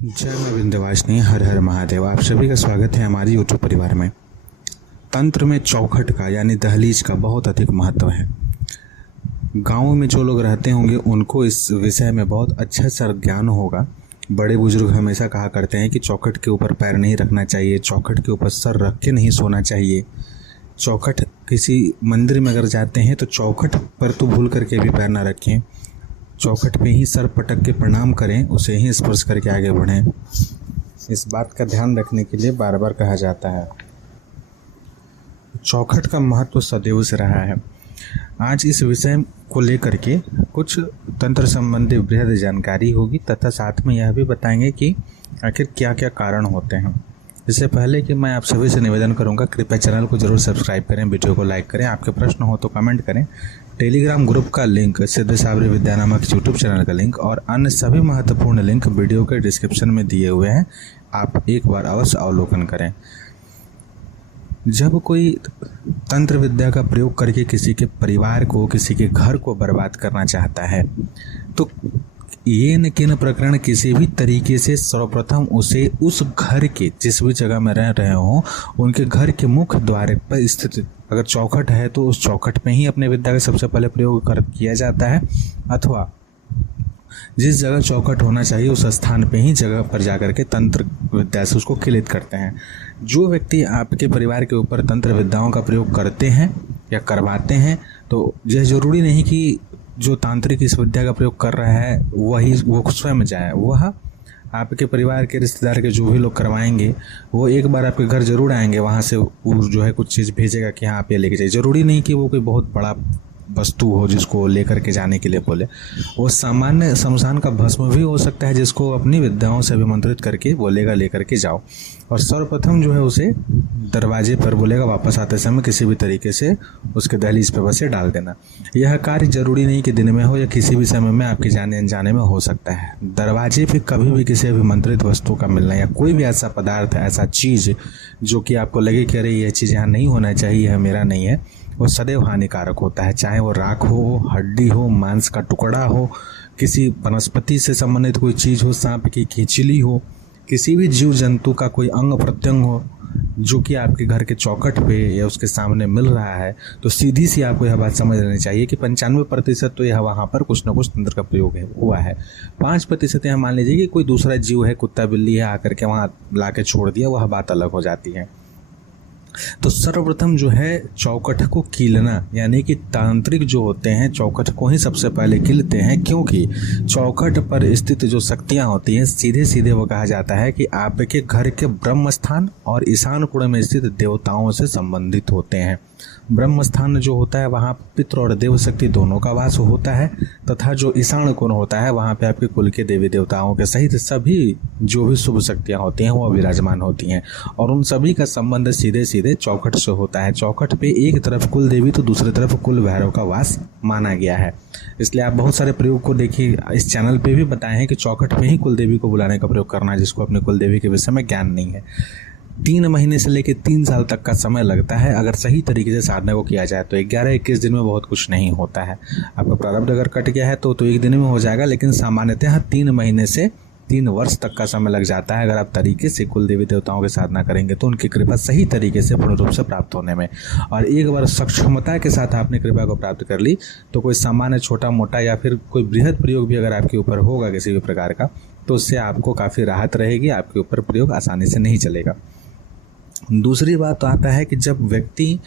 जय मां विंध्यवासिनी, हर हर महादेव। आप सभी का स्वागत है हमारे यूट्यूब परिवार में। तंत्र में चौखट का यानी दहलीज का बहुत अधिक महत्व है। गाँव में जो लोग रहते होंगे उनको इस विषय में बहुत अच्छा सा ज्ञान होगा। बड़े बुजुर्ग हमेशा कहा करते हैं कि चौखट के ऊपर पैर नहीं रखना चाहिए, चौखट के ऊपर सर रख के नहीं सोना चाहिए। चौखट किसी मंदिर में अगर जाते हैं तो चौखट पर तो भूल करके भी पैर ना रखें, चौखट पे ही सर पटक के प्रणाम करें, उसे ही स्पर्श करके आगे बढ़ें। इस बात का ध्यान रखने के लिए बार बार कहा जाता है। चौखट का महत्व सदैव से रहा है। आज इस विषय को लेकर के कुछ तंत्र संबंधी बृहद जानकारी होगी तथा साथ में यह भी बताएंगे कि आखिर क्या क्या कारण होते हैं। इससे पहले कि मैं आप सभी से निवेदन करूंगा, कृपया चैनल को जरूर सब्सक्राइब करें, वीडियो को लाइक करें, आपके प्रश्न हो तो कमेंट करें। टेलीग्राम ग्रुप का लिंक, सिद्ध साबरी विद्या नामक यूट्यूब चैनल का लिंक और अन्य सभी महत्वपूर्ण लिंक वीडियो के डिस्क्रिप्शन में दिए हुए हैं। आप एक बार अवश्य अवलोकन करें। जब कोई तंत्र विद्या का प्रयोग करके किसी के परिवार को, किसी के घर को बर्बाद करना चाहता है तो ये न किन प्रकरण किसी भी तरीके से सर्वप्रथम उसे उस घर के, जिस भी जगह में रह रहे हों, उनके घर के मुख्य द्वार पर स्थित अगर चौखट है तो उस चौखट में ही अपने विद्या का सबसे पहले प्रयोग किया जाता है, अथवा जिस जगह चौखट होना चाहिए उस स्थान पे ही जगह पर जाकर के तंत्र विद्या से उसको किलित करते हैं। जो व्यक्ति आपके परिवार के ऊपर तंत्र विद्याओं का प्रयोग करते हैं या करवाते हैं तो यह जरूरी नहीं कि जो तांत्रिक इस विद्या का प्रयोग कर रहा है वो स्वयं जाए। वह आपके परिवार के रिश्तेदार के जो भी लोग करवाएंगे वो एक बार आपके घर जरूर आएंगे, वहाँ से वो जो है कुछ चीज़ भेजेगा कि हाँ आप ये लेके जाइए। ज़रूरी नहीं कि वो कोई बहुत बड़ा वस्तु हो जिसको लेकर के जाने के लिए बोले। वो सामान्य शमशान का भस्म भी हो सकता है जिसको अपनी विद्याओं से अभिमंत्रित करके बोलेगा लेकर के जाओ, और सर्वप्रथम जो है उसे दरवाजे पर बोलेगा वापस आते समय किसी भी तरीके से उसके दहलीज पर बसे डाल देना। यह कार्य जरूरी नहीं कि दिन में हो या किसी भी समय में आपके जाने अनजाने में हो सकता है। दरवाजे पे कभी भी किसी अभिमंत्रित वस्तु का मिलना या कोई भी ऐसा पदार्थ, ऐसा चीज़ जो कि आपको लगे कि अरे यह चीज़ यहाँ नहीं होना चाहिए, यह मेरा नहीं है, वो सदैव हानिकारक होता है। चाहे वो राख हो, हड्डी हो, मांस का टुकड़ा हो, किसी वनस्पति से संबंधित कोई चीज़ हो, सांप की खींचली हो, किसी भी जीव जंतु का कोई अंग प्रत्यंग हो जो कि आपके घर के चौखट पे या उसके सामने मिल रहा है, तो सीधी सी आपको यह बात समझ लेनी चाहिए कि 95% तो यह वहाँ पर कुछ ना कुछ तंत्र का प्रयोग हुआ है। 5% यह मान लीजिए कि कोई दूसरा जीव है, कुत्ता बिल्ली है, आकर के वहाँ ला के छोड़ दिया, वह बात अलग हो जाती है। तो सर्वप्रथम जो है चौखट को कीलना, यानी कि तांत्रिक जो होते हैं चौखट को ही सबसे पहले कीलते हैं, क्योंकि चौखट पर स्थित जो शक्तियां होती हैं सीधे सीधे वो कहा जाता है कि आपके घर के ब्रह्म स्थान और ईशान कोण में स्थित देवताओं से संबंधित होते हैं। ब्रह्म स्थान जो होता है वहाँ पितृ और देव शक्ति दोनों का वास होता है, तथा जो ईशान कोण होता है वहाँ पे आपके कुल के देवी देवताओं के सहित सभी जो भी शुभ शक्तियाँ होती हैं वो विराजमान होती हैं, और उन सभी का संबंध सीधे सीधे चौखट से होता है। चौखट पे एक तरफ कुल देवी तो दूसरी तरफ कुल भैरव का वास माना गया है। इसलिए आप बहुत सारे प्रयोग को देखिए, इस चैनल पे भी बताए हैं कि चौखट पे ही कुल देवी को बुलाने का प्रयोग करना है जिसको अपने कुल देवी के विषय में ज्ञान नहीं है। 3 महीने से लेकर 3 साल तक का समय लगता है अगर सही तरीके से साधना को किया जाए तो। 11-21 दिन में बहुत कुछ नहीं होता है। आपका प्रारब्ध अगर कट गया है तो 1 दिन में हो जाएगा, लेकिन सामान्यतः 3 महीने से 3 वर्ष तक का समय लग जाता है अगर आप तरीके से कुल देवी देवताओं की साधना करेंगे तो उनकी कृपा सही तरीके से पूर्ण रूप से प्राप्त होने में। और एक बार सक्षमता के साथ आपने कृपा को प्राप्त कर ली तो कोई सामान्य छोटा मोटा या फिर कोई बृहद प्रयोग भी अगर आपके ऊपर होगा किसी भी प्रकार का तो उससे आपको काफ़ी राहत रहेगी, आपके ऊपर प्रयोग आसानी से नहीं चलेगा। दूसरी बात तो आता है कि जब व्यक्ति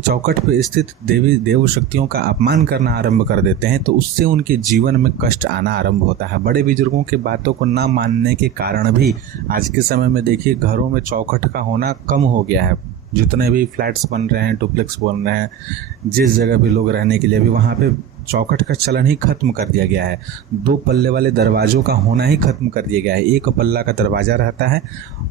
चौखट पर स्थित देवी देव शक्तियों का अपमान करना आरंभ कर देते हैं तो उससे उनके जीवन में कष्ट आना आरंभ होता है। बड़े बुजुर्गों की बातों को ना मानने के कारण भी आज के समय में देखिए घरों में चौखट का होना कम हो गया है। जितने भी फ्लैट्स बन रहे हैं, डुप्लेक्स बन रहे हैं, जिस जगह भी लोग रहने के लिए भी वहाँ पे चौखट का चलन ही खत्म कर दिया गया है। 2 पल्ले वाले दरवाजों का होना ही खत्म कर दिया गया है। 1 पल्ला का दरवाज़ा रहता है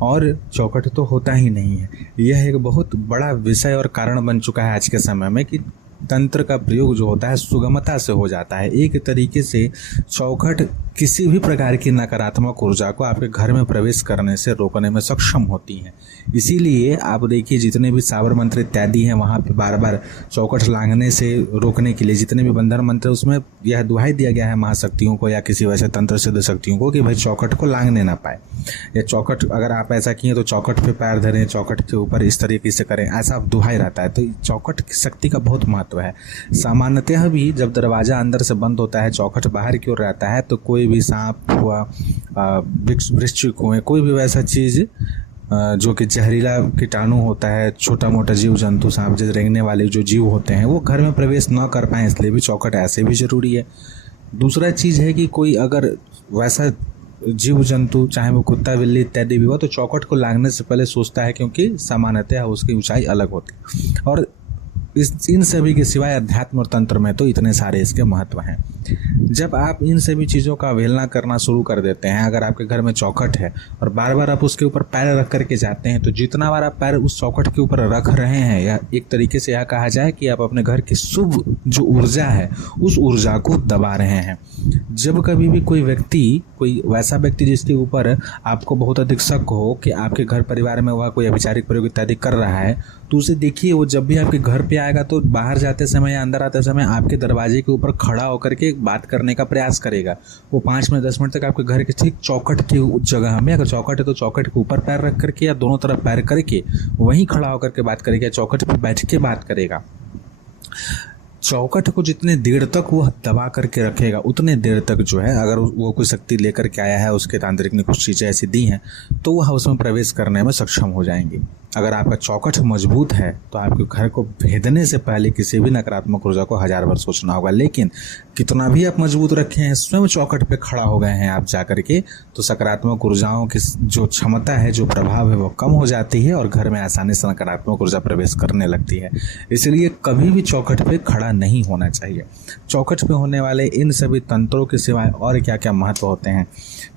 और चौखट तो होता ही नहीं है। यह एक बहुत बड़ा विषय और कारण बन चुका है आज के समय में कि तंत्र का प्रयोग जो होता है सुगमता से हो जाता है। एक तरीके से चौखट किसी भी प्रकार की नकारात्मक ऊर्जा को आपके घर में प्रवेश करने से रोकने में सक्षम होती हैं। इसीलिए आप देखिए जितने भी साबर मंत्र इत्यादि हैं वहाँ पे बार बार चौखट लांघने से रोकने के लिए जितने भी बंधन मंत्र उसमें यह दुहाई दिया गया है महाशक्तियों को या किसी वैसे तंत्र सिद्ध शक्तियों को कि भाई चौखट को लांघने ना पाए, या चौखट अगर आप ऐसा किए तो चौखट पे पैर धरें, चौखट के ऊपर इस तरीके से करें, ऐसा दुहाई रहता है। तो चौखट की शक्ति का बहुत महत्व है। सामान्यतः भी जब दरवाजा अंदर से बंद होता है चौखट बाहर की ओर रहता है तो कोई भी सांप हुआ, वृश्चिक हुए, कोई भी वैसा चीज़ जो कि जहरीला कीटाणु होता है, छोटा मोटा जीव जंतु सांप जैसे रेंगने वाले जो जीव होते हैं वो घर में प्रवेश न कर पाएँ, इसलिए भी चौखट ऐसे भी ज़रूरी है। दूसरा चीज़ है कि कोई अगर वैसा जीव जंतु चाहे वो कुत्ता बिल्ली इत्यादि भी हो तो चौखट को लांघने से पहले सोचता है, क्योंकि सामान्यतः उसकी ऊंचाई अलग होती है। और इन सभी के सिवाय अध्यात्म और तंत्र में तो इतने सारे इसके महत्व हैं। जब आप इन सभी चीज़ों का अवहेलना करना शुरू कर देते हैं, अगर आपके घर में चौखट है और बार बार आप उसके ऊपर पैर रख करके जाते हैं, तो जितना बार आप पैर उस चौखट के ऊपर रख रहे हैं, या एक तरीके से यह कहा जाए कि आप अपने घर की शुभ जो ऊर्जा है उस ऊर्जा को दबा रहे हैं। जब कभी भी कोई वैसा व्यक्ति जिसके ऊपर आपको बहुत अधिक शक हो कि आपके घर परिवार में वह कोई अभिचारिक प्रयोग इत्यादि कर रहा है, तो उसे देखिए वो जब भी आपके घर पे आएगा तो बाहर जाते समय या अंदर आते समय आपके दरवाजे के ऊपर खड़ा होकर के बात करने का प्रयास करेगा। वो 5 मिनट 10 मिनट तक आपके घर के ठीक चौखट की जगह में, अगर चौखट है तो चौखट के ऊपर पैर रख करके या दोनों तरफ पैर करके वहीं खड़ा होकर के बात करेगा, चौखट पर बैठ के बात करेगा। चौखट को जितने देर तक वो दबा करके रखेगा उतने देर तक जो है, अगर वो कोई शक्ति लेकर के आया है, उसके तांत्रिक ने कुछ चीज़ें ऐसी दी हैं तो वह उसमें प्रवेश करने में सक्षम हो जाएंगे। अगर आपका चौखट मजबूत है तो आपके घर को भेदने से पहले किसी भी नकारात्मक ऊर्जा को 1000 बार सोचना होगा। लेकिन कितना भी आप मजबूत रखे हैं, स्वयं चौखट पे खड़ा हो गए हैं आप जा करके, तो सकारात्मक ऊर्जाओं की जो क्षमता है, जो प्रभाव है वो कम हो जाती है और घर में आसानी से नकारात्मक ऊर्जा प्रवेश करने लगती है। इसलिए कभी भी चौखट पे खड़ा नहीं होना चाहिए। चौखट पे होने वाले इन सभी तंत्रों के सिवाय और क्या क्या महत्व होते हैं,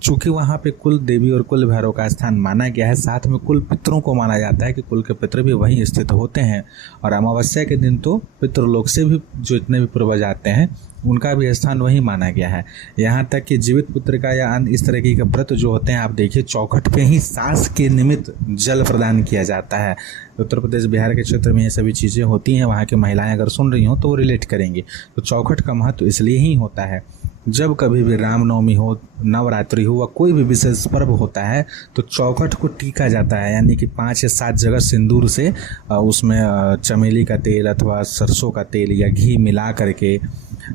चूँकि वहाँ पे कुल देवी और कुल भैरव का स्थान माना गया है, साथ में कुल पितरों को माना जाता है कि कुल के पितर भी वहीं स्थित होते हैं। और अमावस्या के दिन तो पितृलोक से भी जो इतने भी पूर्वज आते हैं उनका भी स्थान वही माना गया है। यहाँ तक कि जीवित पुत्र का या अन्य इस तरह के व्रत जो होते हैं, आप देखिए चौखट पे ही सांस के निमित्त जल प्रदान किया जाता है। उत्तर प्रदेश बिहार के क्षेत्र में ये सभी चीज़ें होती हैं, वहाँ की महिलाएं अगर सुन रही हों तो वो रिलेट करेंगी। तो चौखट का महत्व इसलिए ही होता है, जब कभी भी रामनवमी हो, नवरात्रि हो व कोई भी विशेष पर्व होता है तो चौखट को टीका जाता है, यानी कि 5 या 7 जगह सिंदूर से उसमें चमेली का तेल अथवा सरसों का तेल या घी मिला करके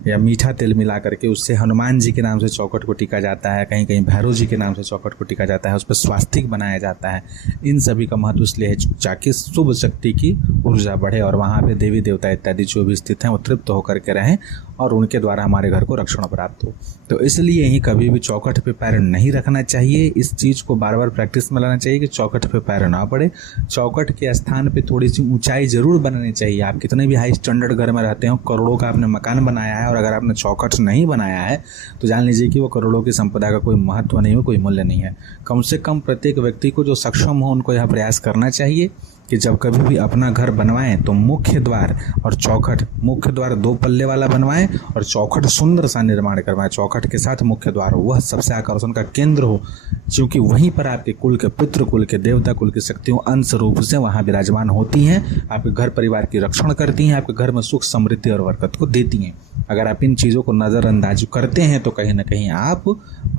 या मीठा तेल मिला करके उससे हनुमान जी के नाम से चौखट को टीका जाता है, कहीं कहीं भैरव जी के नाम से चौखट को टीका जाता है, उस पर स्वास्तिक बनाया जाता है। इन सभी का महत्व इसलिए है ताकि शुभ शक्ति की ऊर्जा बढ़े और वहाँ पे देवी देवता इत्यादि जो भी स्थित हैं वो तृप्त होकर के रहें और उनके द्वारा हमारे घर को रक्षण प्राप्त हो। तो इसलिए ही कभी भी चौखट पे पैर नहीं रखना चाहिए। इस चीज़ को बार बार प्रैक्टिस में लाना चाहिए कि चौखट पे पैर ना पड़े। चौखट के स्थान पे थोड़ी सी ऊंचाई जरूर बनानी चाहिए। आप कितने भी हाई स्टैंडर्ड घर में रहते हो, करोड़ों का आपने मकान बनाया है और अगर आपने चौखट नहीं बनाया है तो जान लीजिए कि वो करोड़ों की संपदा का कोई महत्व नहीं है, कोई मूल्य नहीं है। कम से कम प्रत्येक व्यक्ति को जो सक्षम हो उनको यह प्रयास करना चाहिए कि जब कभी भी अपना घर बनवाएं तो मुख्य द्वार और चौखट, मुख्य द्वार 2 पल्ले वाला बनवाएं और चौखट सुंदर सा निर्माण करवाएं। चौखट के साथ मुख्य द्वार हो, वह सबसे आकर्षण का केंद्र हो, क्योंकि वहीं पर आपके कुल के पितृ, कुल के देवता, कुल की शक्तियों अंश रूप से वहाँ विराजमान होती हैं, आपके घर परिवार की रक्षण करती हैं, आपके घर में सुख समृद्धि और बरकत को देती हैं। अगर आप इन चीज़ों को नज़रअंदाज करते हैं तो कहीं ना कहीं आप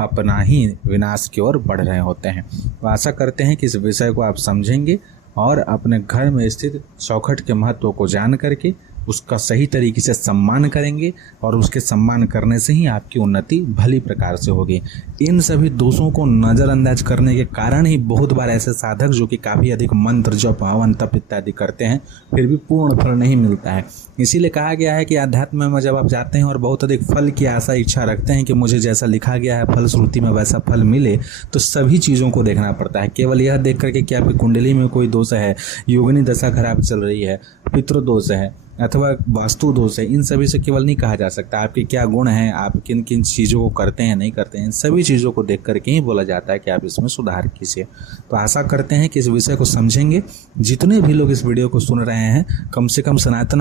अपना ही विनाश की ओर बढ़ रहे होते हैं। तो आशा करते हैं कि इस विषय को आप समझेंगे और अपने घर में स्थित चौखट के महत्व को जान करके उसका सही तरीके से सम्मान करेंगे और उसके सम्मान करने से ही आपकी उन्नति भली प्रकार से होगी। इन सभी दोषों को नज़रअंदाज करने के कारण ही बहुत बार ऐसे साधक जो कि काफ़ी अधिक मंत्र जप हवन तप इत्यादि करते हैं फिर भी पूर्ण फल नहीं मिलता है। इसीलिए कहा गया है कि अध्यात्म में जब आप जाते हैं और बहुत अधिक फल की आशा इच्छा रखते हैं कि मुझे जैसा लिखा गया है फल श्रुति में वैसा फल मिले, तो सभी चीज़ों को देखना पड़ता है। केवल यह देख करके कि आपकी कुंडली में कोई दोष है, योगिनी दशा खराब चल रही है, पितृ दोष है, अथवा वास्तु दोष है, इन सभी से केवल नहीं कहा जा सकता आपके क्या गुण हैं, आप किन किन चीज़ों को करते हैं नहीं करते हैं, इन सभी चीज़ों को देख करके ही बोला जाता है कि आप इसमें सुधार कीजिए। तो आशा करते हैं कि इस विषय को समझेंगे। जितने भी लोग इस वीडियो को सुन रहे हैं, कम से कम सनातन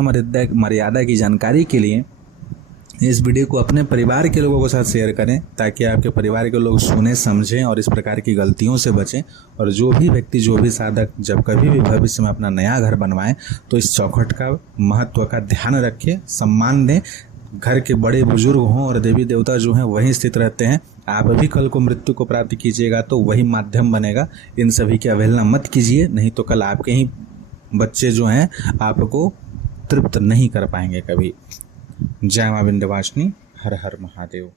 मर्यादा की जानकारी के लिए इस वीडियो को अपने परिवार के लोगों के साथ शेयर करें, ताकि आपके परिवार के लोग सुने समझें और इस प्रकार की गलतियों से बचें। और जो भी व्यक्ति, जो भी साधक जब कभी भी भविष्य में अपना नया घर बनवाएं तो इस चौखट का महत्व का ध्यान रखें, सम्मान दें। घर के बड़े बुजुर्ग हों और देवी देवता जो हैं वहीं स्थित रहते हैं। आप भी कल को मृत्यु को प्राप्त कीजिएगा तो वही माध्यम बनेगा। इन सभी की अवहेलना मत कीजिए, नहीं तो कल आपके ही बच्चे जो हैं आपको तृप्त नहीं कर पाएंगे कभी। जय मां विंध्यवासिनी। हर हर महादेव।